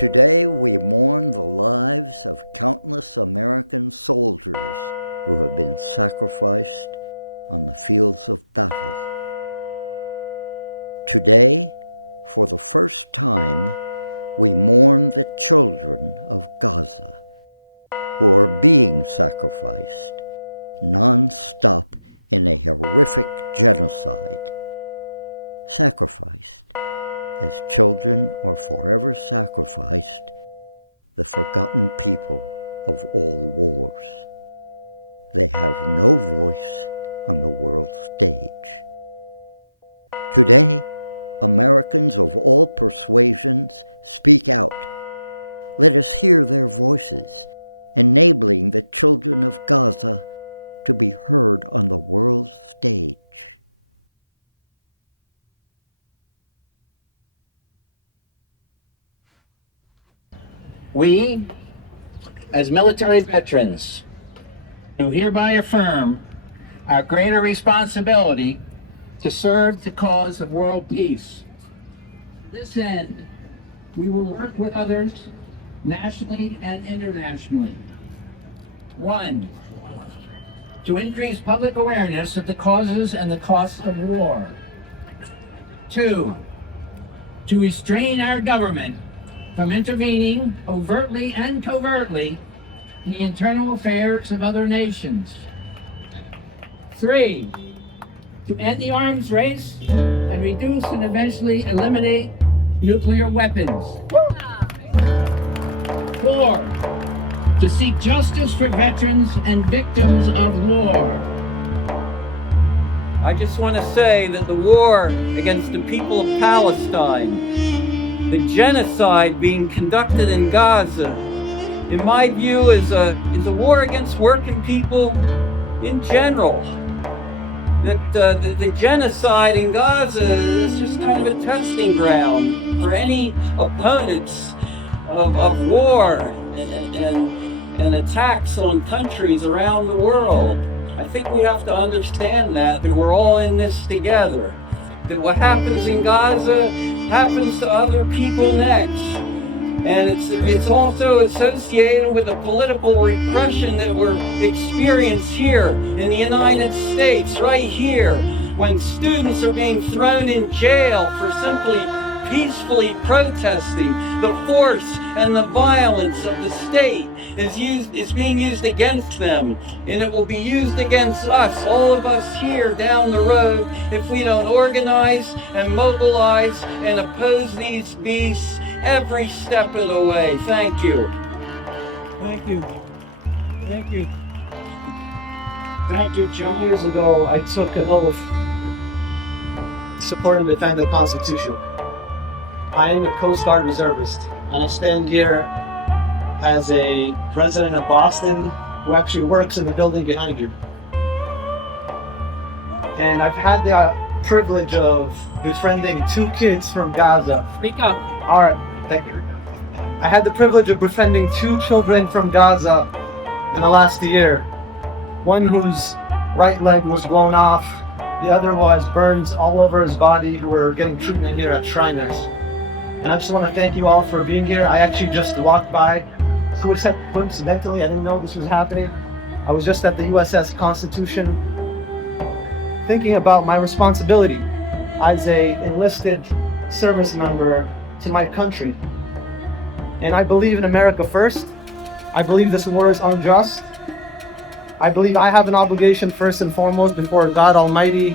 Today we mourn the lives of countless American soldiers who have been sacrificed on the fields of battle. Today, for the first time, we mourn the children of Gaza who are being sacrificed non-stop in a horrific genocide. Sacrificed, as children are forever sacrificed, the forgotten people of all wars. They have no voice on the world stage. Today, Americans of all persuasions speak out. Let us hear their voices, enabling the children of Gaza to be heard on the world stage. We, as military veterans, do hereby affirm our greater responsibility to serve the cause of world peace. To this end, we will work with others nationally and internationally. 1, to increase public awareness of the causes and the costs of war. 2, to restrain our government from intervening overtly and covertly in the internal affairs of other nations. 3, to end the arms race and reduce and eventually eliminate nuclear weapons. 4, to seek justice for veterans and victims of war. I just want to say that the war against the people of Palestine, the genocide being conducted in Gaza, in my view, is a war against working people in general. That the genocide in Gaza is just kind of a testing ground for any opponents of war and attacks on countries around the world. I think we have to understand that we're all in this together. That what happens in Gaza happens to other people next. And it's also associated with the political repression that we're experiencing here in the United States, right here, when students are being thrown in jail for simply peacefully protesting. The force and the violence of the state is being used against them, and it will be used against us, all of us here down the road, if we don't organize and mobilize and oppose these beasts every step of the way. Thank you. Thank you. Thank you. Thank you, John. 2 years ago, I took an oath to support and defend the Constitution. I am a Coast Guard reservist, and I stand here as a resident of Boston who actually works in the building behind you. And I've had the privilege of befriending 2 kids from Gaza. Speak up. All right, thank you. I had the privilege of befriending 2 children from Gaza in the last year. One whose right leg was blown off, the other was burns all over his body, who were getting treatment here at Shriners. And I just want to thank you all for being here. I actually just walked by, coincidentally, I didn't know this was happening. I was just at the USS Constitution, thinking about my responsibility as a enlisted service member to my country. And I believe in America first. I believe this war is unjust. I believe I have an obligation first and foremost before God Almighty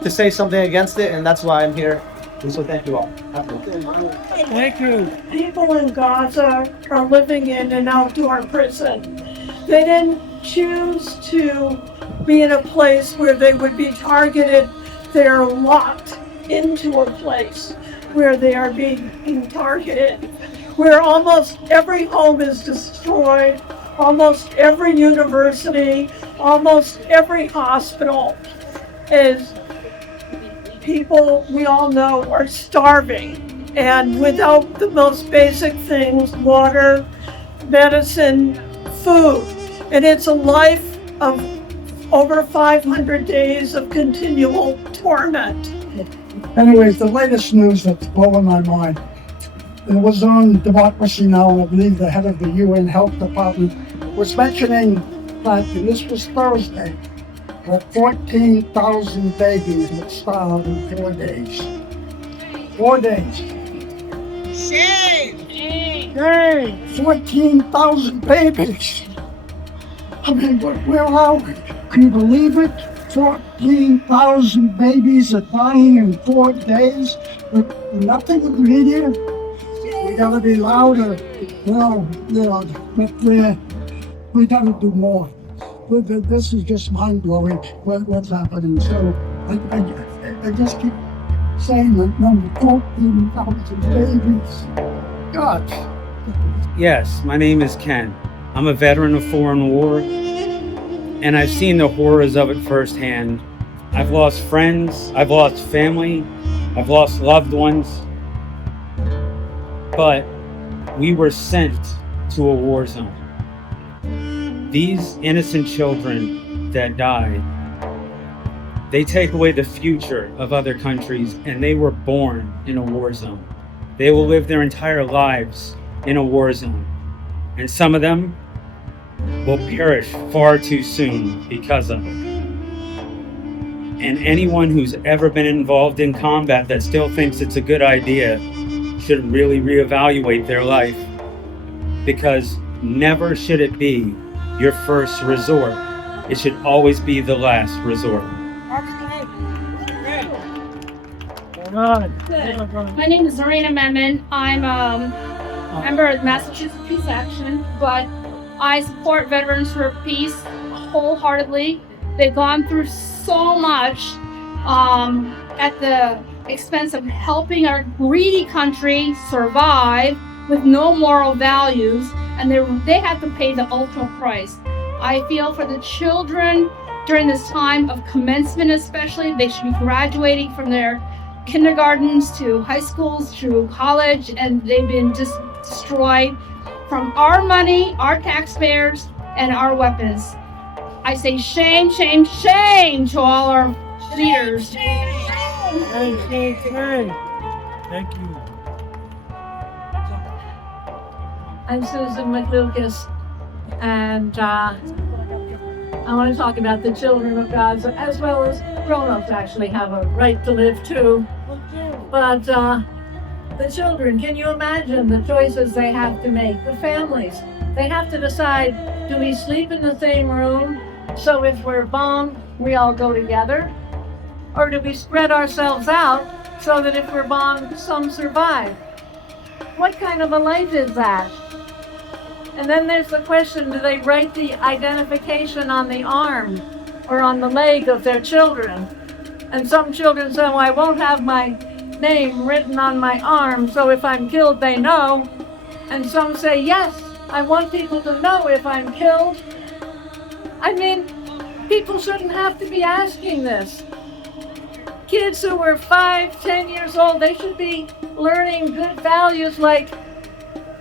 to say something against it, and that's why I'm here. So thank you all. Thank you. People in Gaza are living in an outdoor prison. They didn't choose to be in a place where they would be targeted. They're locked into a place where they are being targeted, where almost every home is destroyed, almost every university, almost every hospital is. People we all know are starving, and without the most basic things, water, medicine, food. And it's a life of over 500 days of continual torment. Anyways, the latest news that's blowing my mind it was on Democracy Now, and I believe the head of the UN Health Department was mentioning that, and this was Thursday, that 14,000 babies would starve in 4 days. 4 days. Shame! 14,000 babies! I mean, where are we? Can you believe it? 14,000 babies are dying in 4 days with nothing in the media. We gotta be louder, but we gotta do more. This is just mind-blowing what's happening. So I just keep saying that number 14,000 babies. God. Yes, my name is Ken. I'm a veteran of foreign war, and I've seen the horrors of it firsthand. I've lost friends, I've lost family, I've lost loved ones, but we were sent to a war zone. These innocent children that die, they take away the future of other countries, and they were born in a war zone. They will live their entire lives in a war zone, and some of them will perish far too soon because of it. And anyone who's ever been involved in combat that still thinks it's a good idea should really reevaluate their life, because never should it be your first resort. It should always be the last resort. My name is Zarina Memon. I'm a member of Massachusetts Peace Action, but I support Veterans for Peace wholeheartedly. They've gone through so much at the expense of helping our greedy country survive with no moral values, and they have to pay the ultimate price. I feel for the children during this time of commencement especially, they should be graduating from their kindergartens to high schools to college, and they've been just destroyed from our money, our taxpayers, and our weapons. I say shame, shame, shame to all our leaders. Shame. Thank you. I'm Susan McLucas, and I want to talk about the children of Gaza, as well as grown-ups actually have a right to live too. But the children, can you imagine the choices they have to make? The families, they have to decide, do we sleep in the same room, so if we're bombed, we all go together? Or do we spread ourselves out so that if we're bombed, some survive? What kind of a life is that? And then there's the question, do they write the identification on the arm or on the leg of their children? And some children say, well, I won't have my name written on my arm, so if I'm killed, they know. And some say, yes, I want people to know if I'm killed. I mean, people shouldn't have to be asking this. Kids who are 5, 10 years old, they should be learning good values like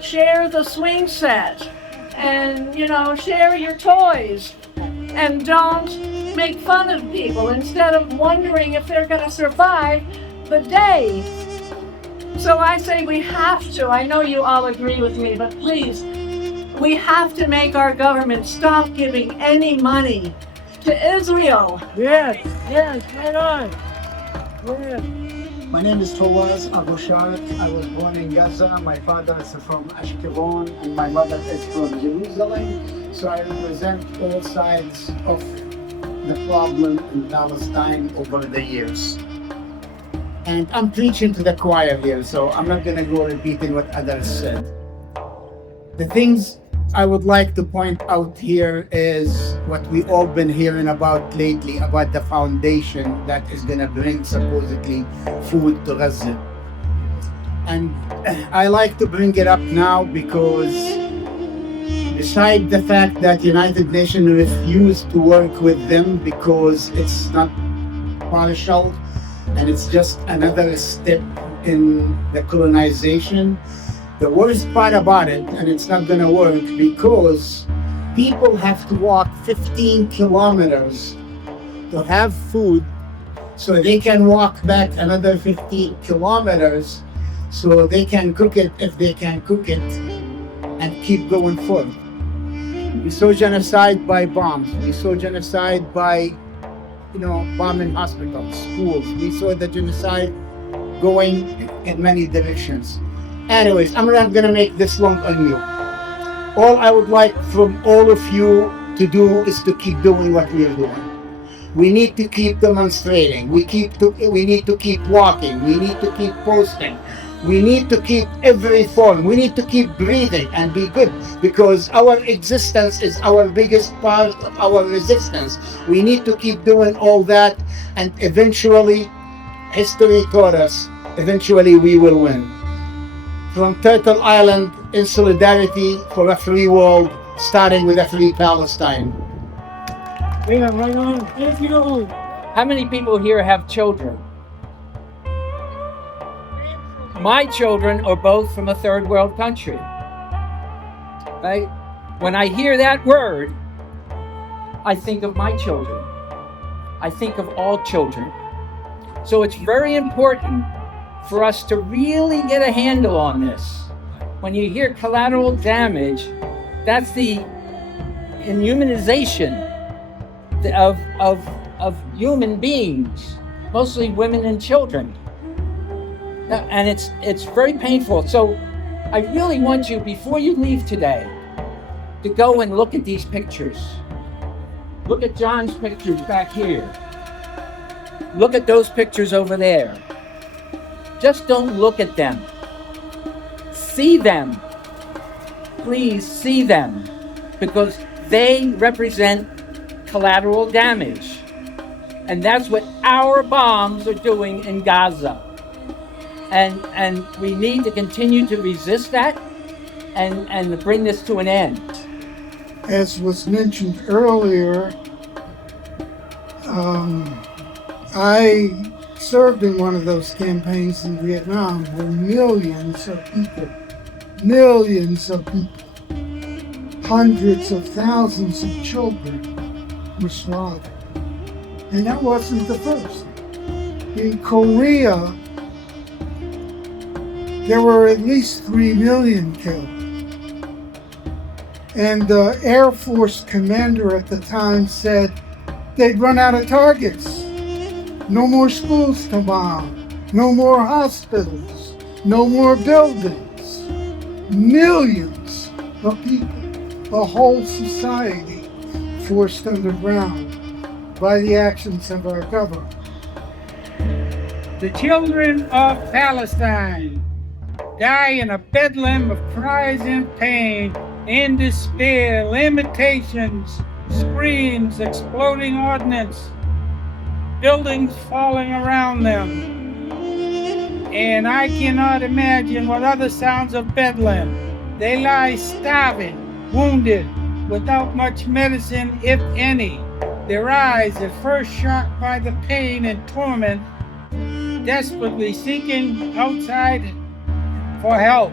share the swing set and, share your toys, and don't make fun of people instead of wondering if they're going to survive the day. So I say we have to, I know you all agree with me, but please, we have to make our government stop giving any money to Israel. Yes, right on. My name is Fawaz Abu Sharik. I was born in Gaza. My father is from Ashkelon and my mother is from Jerusalem. So I represent all sides of the problem in Palestine over the years. And I'm preaching to the choir here, so I'm not going to go repeating what others said. The things I would like to point out here is what we all been hearing about lately, about the foundation that is going to bring supposedly food to Gaza. And I like to bring it up now because beside the fact that United Nations refused to work with them because it's not partial and it's just another step in the colonization, the worst part about it, and it's not going to work because people have to walk 15 kilometers to have food so they can walk back another 15 kilometers so they can cook it if they can cook it and keep going forward. We saw genocide by bombs. We saw genocide by, bombing hospitals, schools. We saw the genocide going in many directions. Anyways, I'm not gonna make this long on you. All I would like from all of you to do is to keep doing what we are doing. We need to keep demonstrating. We need to keep walking. We need to keep posting. We need to keep every form. We need to keep breathing and be good, because our existence is our biggest part of our resistance. We need to keep doing all that, and eventually, history taught us, eventually we will win. From Turtle Island, in solidarity for a free world, starting with a free Palestine. How many people here have children? My children are both from a third world country. Right? When I hear that word, I think of my children. I think of all children. So it's very important for us to really get a handle on this. When you hear collateral damage, that's the inhumanization of human beings, mostly women and children. And it's very painful. So I really want you, before you leave today, to go and look at these pictures. Look at John's pictures back here. Look at those pictures over there. Just don't look at them. See them. Please see them, because they represent collateral damage. And that's what our bombs are doing in Gaza. And we need to continue to resist that and bring this to an end. As was mentioned earlier, I served in one of those campaigns in Vietnam where millions of people, hundreds of thousands of children were slaughtered. And that wasn't the first. In Korea, there were at least 3 million killed. And the Air Force commander at the time said they'd run out of targets. No more schools to bomb, no more hospitals, no more buildings. Millions of people, the whole society, forced underground by the actions of our government. The children of Palestine die in a bedlam of cries and pain, in despair, lamentations, screams, exploding ordnance, buildings falling around them. And I cannot imagine what other sounds of bedlam. They lie starving, wounded, without much medicine, if any. Their eyes, at first shocked by the pain and torment, desperately seeking outside for help,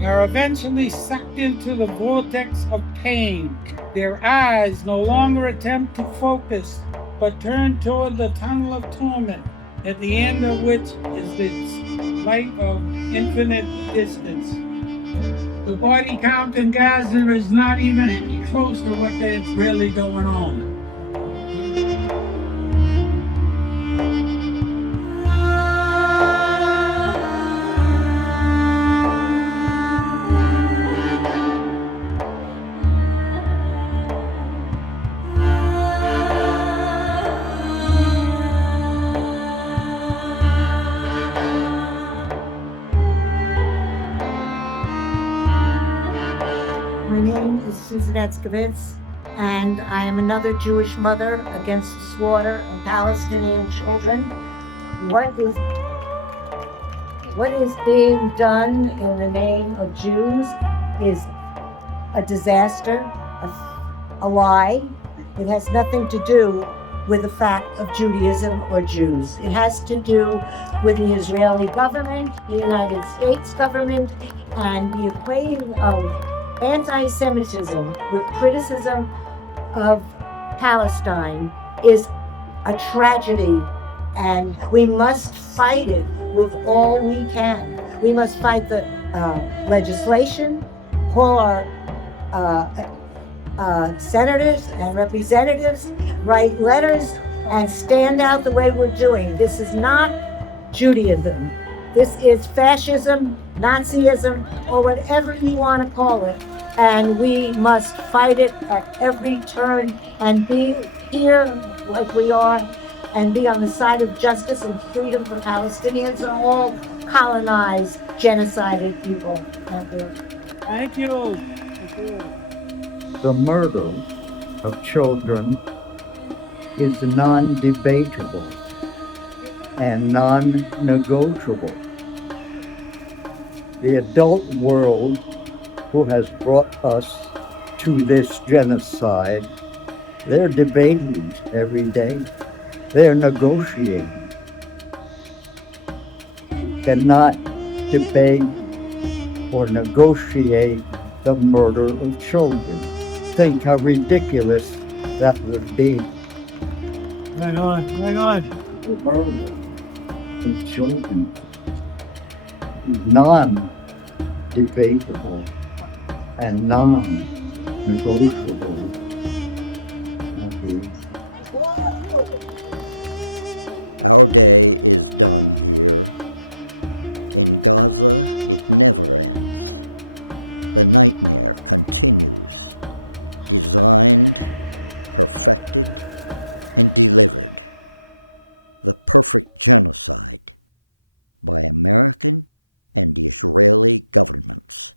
are eventually sucked into the vortex of pain. Their eyes no longer attempt to focus, but turn toward the tunnel of torment, at the end of which is the light of infinite distance. The body count in Gaza is not even close to what is really going on. My name is Susan Escovitz, and I am another Jewish mother against the slaughter of Palestinian children. What is being done in the name of Jews is a disaster, a lie. It has nothing to do with the fact of Judaism or Jews. It has to do with the Israeli government, the United States government, and the equating of anti-Semitism with criticism of Palestine is a tragedy, and we must fight it with all we can. We must fight the legislation, call our senators and representatives, write letters, and stand out the way we're doing. This is not Judaism. This is fascism, Nazism, or whatever you want to call it. And we must fight it at every turn and be here like we are and be on the side of justice and freedom for Palestinians and all colonized, genocided people. Thank you. The murder of children is non-debatable and non-negotiable. The adult world who has brought us to this genocide, they're debating every day. They're negotiating. Cannot debate or negotiate the murder of children. Think how ridiculous that would be. Hang on, hang on. The murder of children is non-debatable and non-negotiable. Our day is done here. In Gaza, it never ends. The nightmare continues, designed, perfected, and delivered. The perfect genocide by American and Israeli governments.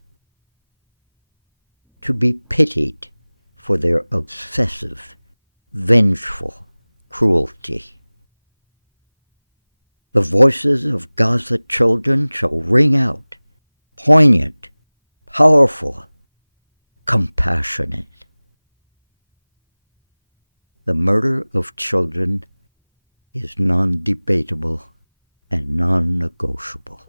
To be pitied for their obsessive, vengeful cruelty. The voices of Gaza children shall ring out, poignant, powerful, compassionate. The murder of children is non-debatable and non-negotiable.